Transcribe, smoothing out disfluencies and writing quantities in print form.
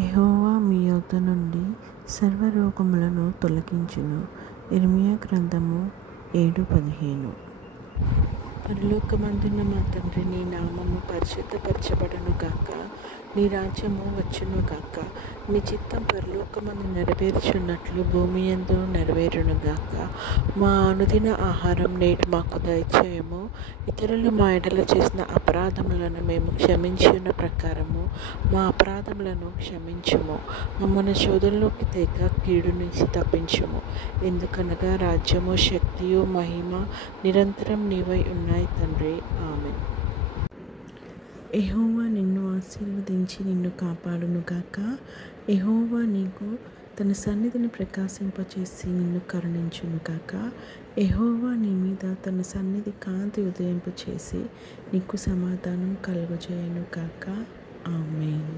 యెహోవా మీ యొద్ద నుండి సర్వరోగములను తొలగించును. ఇర్మీయా గ్రంథము 7:15. పరలోకమందున్న మా తండ్రి, నీ నామము పరిశుద్ధపరచబడును గాక. నీ రాజ్యము వచ్చును గాక. నీ చిత్తం పరలోకమందు నెరవేర్చున్నట్లు భూమి యందు నెరవేరును గాక. మా అనుదిన ఆహారం నేడు మాకు దయచేయము. ఇతరులు మా ఎడల చేసిన అపరాధములను మేము క్షమించిన ప్రకారము మా అపరాధములను క్షమించుము. మమ్మల్ని శోధనలోకి తేక కీడు నుంచి తప్పించుము. ఎందుకనగా రాజ్యము, శక్తియు, మహిమ నిరంతరం నీవై ఉన్నాయి తండ్రి. ఆమేన్. యెహోవా నిన్ను ఆశీర్వదించి నిన్ను కాపాడును గాక. యెహోవా నీకు తన సన్నిధిని ప్రకాశింపచేసి నిన్ను కరుణించును గాక. యెహోవా నీ మీద తన సన్నిధి కాంతి ఉదయింపచేసి నీకు సమాధానం కలుగజేయును గాక. ఆమేన్.